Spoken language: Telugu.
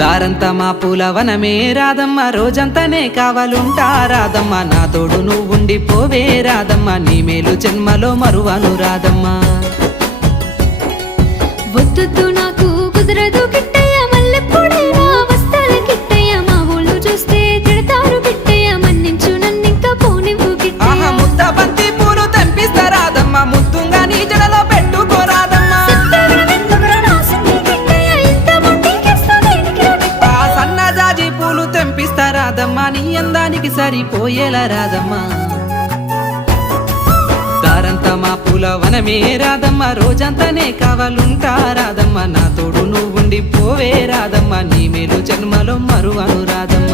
దారంతా మా పూలవనమే రాదమ్మ, రోజంతానే కావాలుంటా రాదమ్మ, నా తోడు నువ్వుండి పోవే రాదమ్మ, నీ మేలు జన్మలో మరువను రాదమ్మ. వద్దు నాకు కుదరదు కిట్టయ్య, మల్లెప్పుడైనా వస్తాల కిట్టయ్య, మా ఊళ్ళు చూస్తే తిడతారు కిట్టయ్య, మన్నించు నన్నింకా పోనివ్వు కిట్టయ్య. ఆహా ముద్ద బంతి పూలు తెంపిస్తా రాదమ్మ, ముద్దుగా నీ జడలో పెట్టుకోరాదమ్మ. ఆ సన్నజాజి పూలు తెంపిస్తా రాదమ్మ, నీ అందానికి సరిపోయేలా రాదమ్మ. దారంతా మా పూలవనమే రాదమ్మ, రోజంతానే కావాలుంటా రాదమ్మ, నా తోడు నువ్వుండి పోవే రాదమ్మ, నీ మేలు జన్మలో మరువను రాదమ్మ.